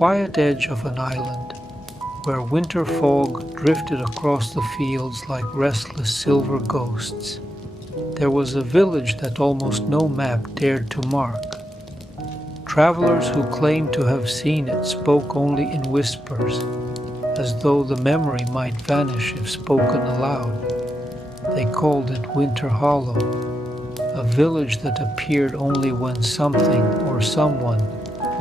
quiet edge of an island, where winter fog drifted across the fields like restless silver ghosts, there was a village that almost no map dared to mark. Travelers who claimed to have seen it spoke only in whispers, as though the memory might vanish if spoken aloud. They called it Winter Hollow, a village that appeared only when something or someone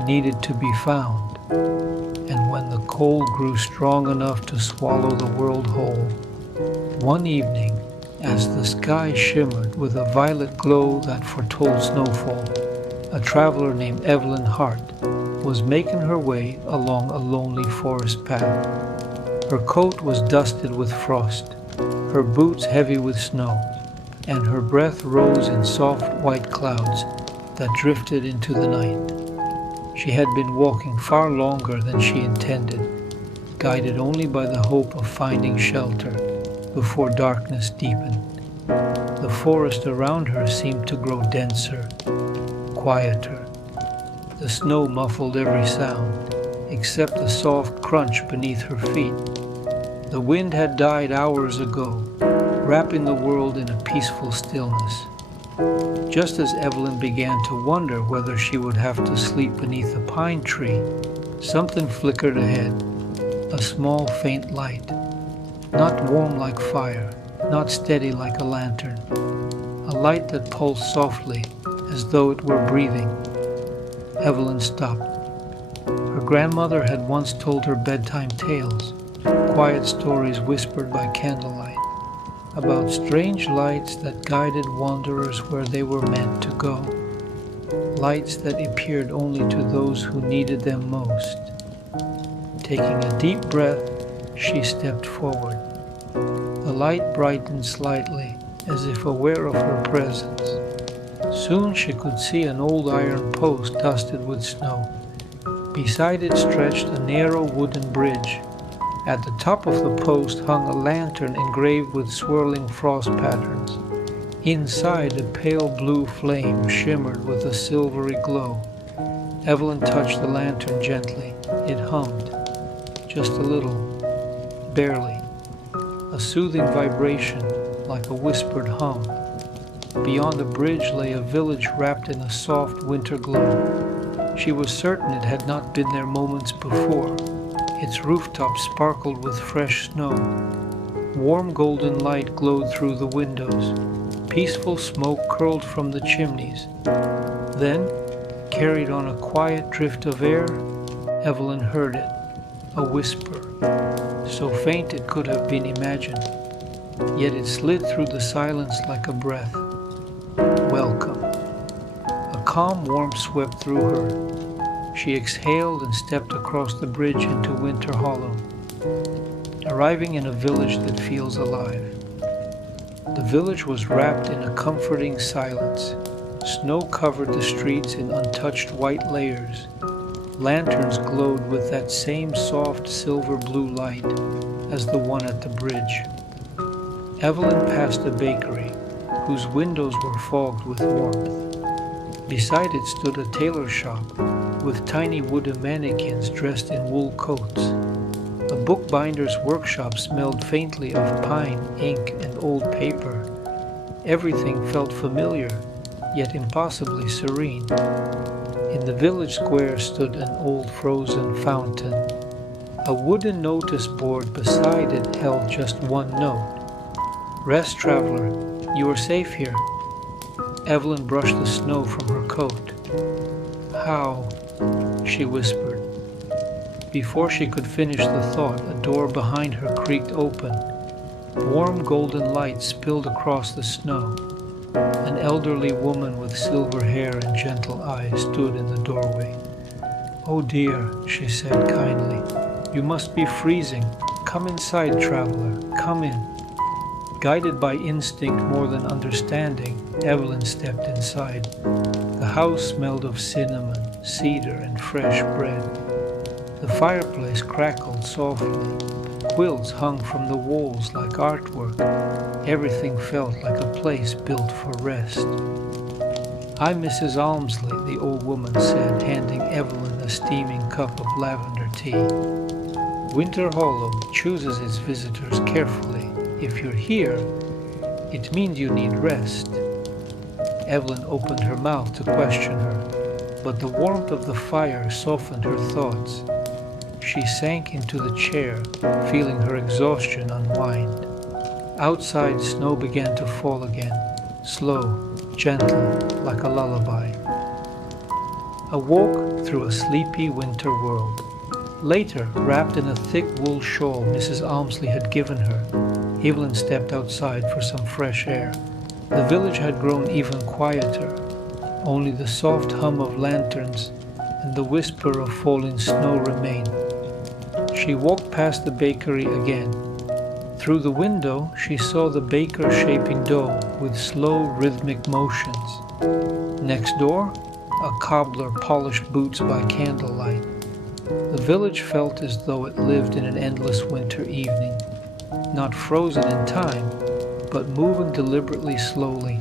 needed to be found, and when the cold grew strong enough to swallow the world whole. One evening, as the sky shimmered with a violet glow that foretold snowfall, a traveler named Evelyn Hart was making her way along a lonely forest path. Her coat was dusted with frost, her boots heavy with snow, and her breath rose in soft white clouds that drifted into the night. She had been walking far longer than she intended, guided only by the hope of finding shelter before darkness deepened. The forest around her seemed to grow denser, quieter. The snow muffled every sound, except the soft crunch beneath her feet. The wind had died hours ago, wrapping the world in a peaceful stillness. Just as Evelyn began to wonder whether she would have to sleep beneath a pine tree, something flickered ahead, a small faint light. Not warm like fire, not steady like a lantern. A light that pulsed softly, as though it were breathing. Evelyn stopped. Her grandmother had once told her bedtime tales, quiet stories whispered by candlelight, about strange lights that guided wanderers where they were meant to go. Lights that appeared only to those who needed them most. Taking a deep breath, she stepped forward. The light brightened slightly, as if aware of her presence. Soon she could see an old iron post dusted with snow. Beside it stretched a narrow wooden bridge. At the top of the post hung a lantern engraved with swirling frost patterns. Inside, a pale blue flame shimmered with a silvery glow. Evelyn touched the lantern gently. It hummed, just a little, barely. A soothing vibration, like a whispered hum. Beyond the bridge lay a village wrapped in a soft winter glow. She was certain it had not been there moments before. Its rooftops sparkled with fresh snow. Warm golden light glowed through the windows. Peaceful smoke curled from the chimneys. Then, carried on a quiet drift of air, Evelyn heard it, a whisper, so faint it could have been imagined, yet it slid through the silence like a breath. Welcome. A calm warmth swept through her. She exhaled and stepped across the bridge into Winter Hollow, arriving in a village that feels alive. The village was wrapped in a comforting silence. Snow covered the streets in untouched white layers. Lanterns glowed with that same soft silver blue light as the one at the bridge. Evelyn passed a bakery, whose windows were fogged with warmth. Beside it stood a tailor shop, with tiny wooden mannequins dressed in wool coats. A bookbinder's workshop smelled faintly of pine, ink, and old paper. Everything felt familiar, yet impossibly serene. In the village square stood an old frozen fountain. A wooden notice board beside it held just one note. "Rest, traveler. You are safe here." Evelyn brushed the snow from her coat. "How?" she whispered. Before she could finish the thought, a door behind her creaked open. Warm golden light spilled across the snow. An elderly woman with silver hair and gentle eyes stood in the doorway. "Oh dear," she said kindly, "you must be freezing. Come inside, traveler, come in." Guided by instinct more than understanding, Evelyn stepped inside. The house smelled of cinnamon, cedar, and fresh bread. The fireplace crackled softly. Quilts hung from the walls like artwork. Everything felt like a place built for rest. "I'm Mrs. Almsley," the old woman said, handing Evelyn a a steaming cup of lavender tea. Winter Hollow chooses its visitors carefully. If you're here, it means you need rest. Evelyn opened her mouth to question her, but the warmth of the fire softened her thoughts. She sank into the chair, feeling her exhaustion unwind. Outside, snow began to fall again, slow, gentle, like a lullaby. A walk through a sleepy winter world. Later, wrapped in a thick wool shawl Mrs. Almsley had given her, Evelyn stepped outside for some fresh air. The village had grown even quieter. Only the soft hum of lanterns and the whisper of falling snow remained. She walked past the bakery again. Through the window, she saw the baker shaping dough with slow, rhythmic motions. Next door, a cobbler polished boots by candlelight. The village felt as though it lived in an endless winter evening, not frozen in time, but moving deliberately slowly,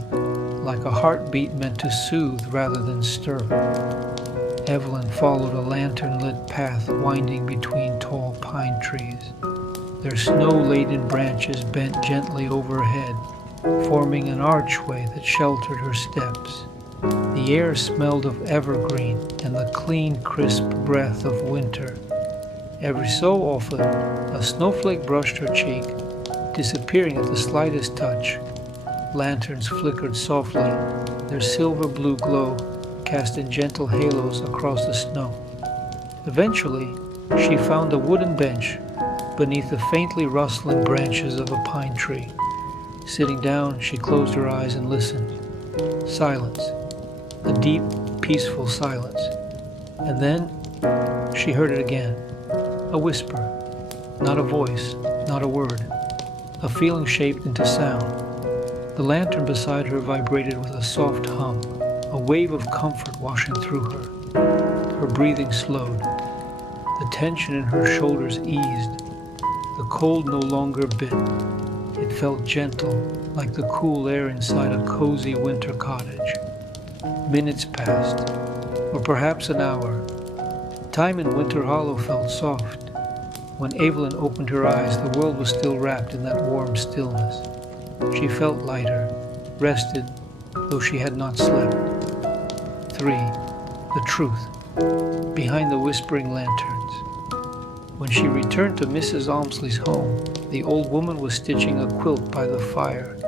like a heartbeat meant to soothe rather than stir. Evelyn followed a lantern-lit path winding between tall pine trees. Their snow-laden branches bent gently overhead, forming an archway that sheltered her steps. The air smelled of evergreen and the clean, crisp breath of winter. Every so often, a snowflake brushed her cheek, disappearing at the slightest touch. Lanterns flickered softly, their silver-blue glow casting gentle halos across the snow. Eventually, she found a wooden bench beneath the faintly rustling branches of a pine tree. Sitting down, she closed her eyes and listened. Silence. A deep, peaceful silence. And then she heard it again. A whisper. Not a voice, not a word. A feeling shaped into sound. The lantern beside her vibrated with a soft hum, a wave of comfort washing through her. Her breathing slowed. The tension in her shoulders eased. The cold no longer bit. It felt gentle, like the cool air inside a cozy winter cottage. Minutes passed, or perhaps an hour. Time in Winter Hollow felt soft. When Evelyn opened her eyes, the world was still wrapped in that warm stillness. She felt lighter, rested, though she had not slept. 3. The truth, behind the whispering lanterns. When she returned to Mrs. Almsley's home, the old woman was stitching a quilt by the fire.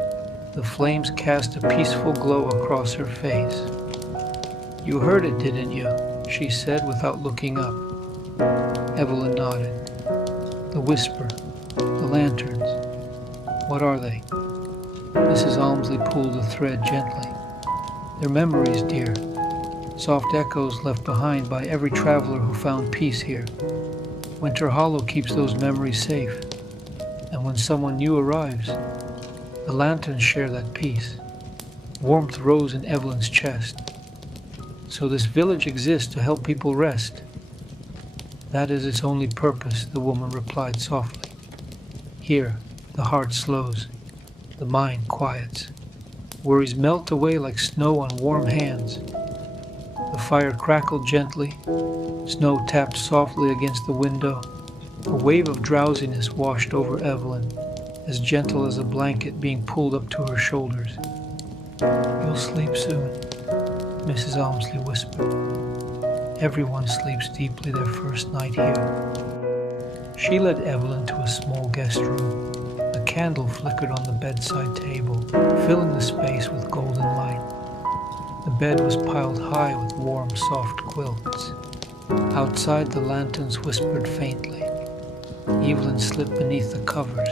The flames cast a peaceful glow across her face. "You heard it, didn't you?" she said without looking up. Evelyn nodded. "The whisper, the lanterns, what are they?" Mrs. Almsley pulled the thread gently. "They're memories, dear. Soft echoes left behind by every traveler who found peace here. Winter Hollow keeps those memories safe, and when someone new arrives, the lanterns share that peace." Warmth rose in Evelyn's chest. "So this village exists to help people rest?" "That is its only purpose," the woman replied softly. "Here, the heart slows, the mind quiets. Worries melt away like snow on warm hands." The fire crackled gently. Snow tapped softly against the window. A wave of drowsiness washed over Evelyn, as gentle as a blanket being pulled up to her shoulders. "You'll sleep soon," Mrs. Almsley whispered. "Everyone sleeps deeply their first night here." She led Evelyn to a small guest room. A candle flickered on the bedside table, filling the space with golden light. The bed was piled high with warm, soft quilts. Outside, the lanterns whispered faintly. Evelyn slipped beneath the covers.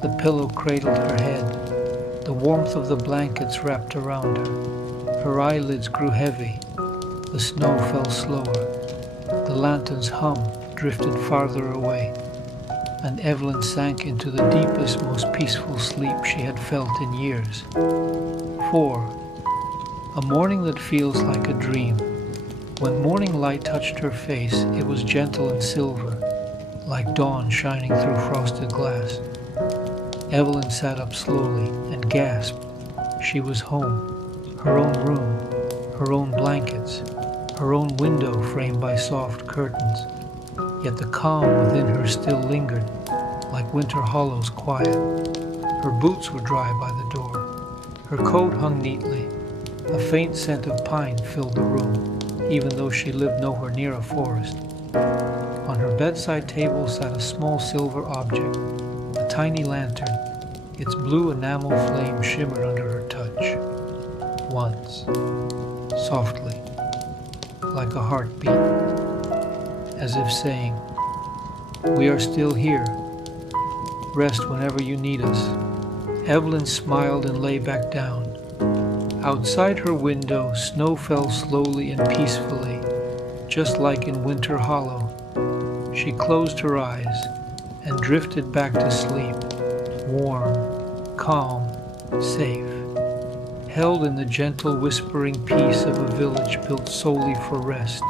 The pillow cradled her head. The warmth of the blankets wrapped around her. Her eyelids grew heavy. The snow fell slower. The lantern's hum drifted farther away, and Evelyn sank into the deepest, most peaceful sleep she had felt in years. 4. A morning that feels like a dream. When morning light touched her face, it was gentle and silver, like dawn shining through frosted glass. Evelyn sat up slowly and gasped. She was home, her own room, her own blankets, her own window framed by soft curtains, yet the calm within her still lingered, like winter hollows quiet. Her boots were dry by the door. Her coat hung neatly. A faint scent of pine filled the room, even though she lived nowhere near a forest. On her bedside table sat a small silver object, a tiny lantern. Its blue enamel flame shimmered under her touch. Once, softly, like a heartbeat, as if saying, "We are still here. Rest whenever you need us." Evelyn smiled and lay back down. Outside her window, snow fell slowly and peacefully, just like in Winter Hollow. She closed her eyes and drifted back to sleep, warm, calm, safe, held in the gentle whispering peace of a village built solely for rest.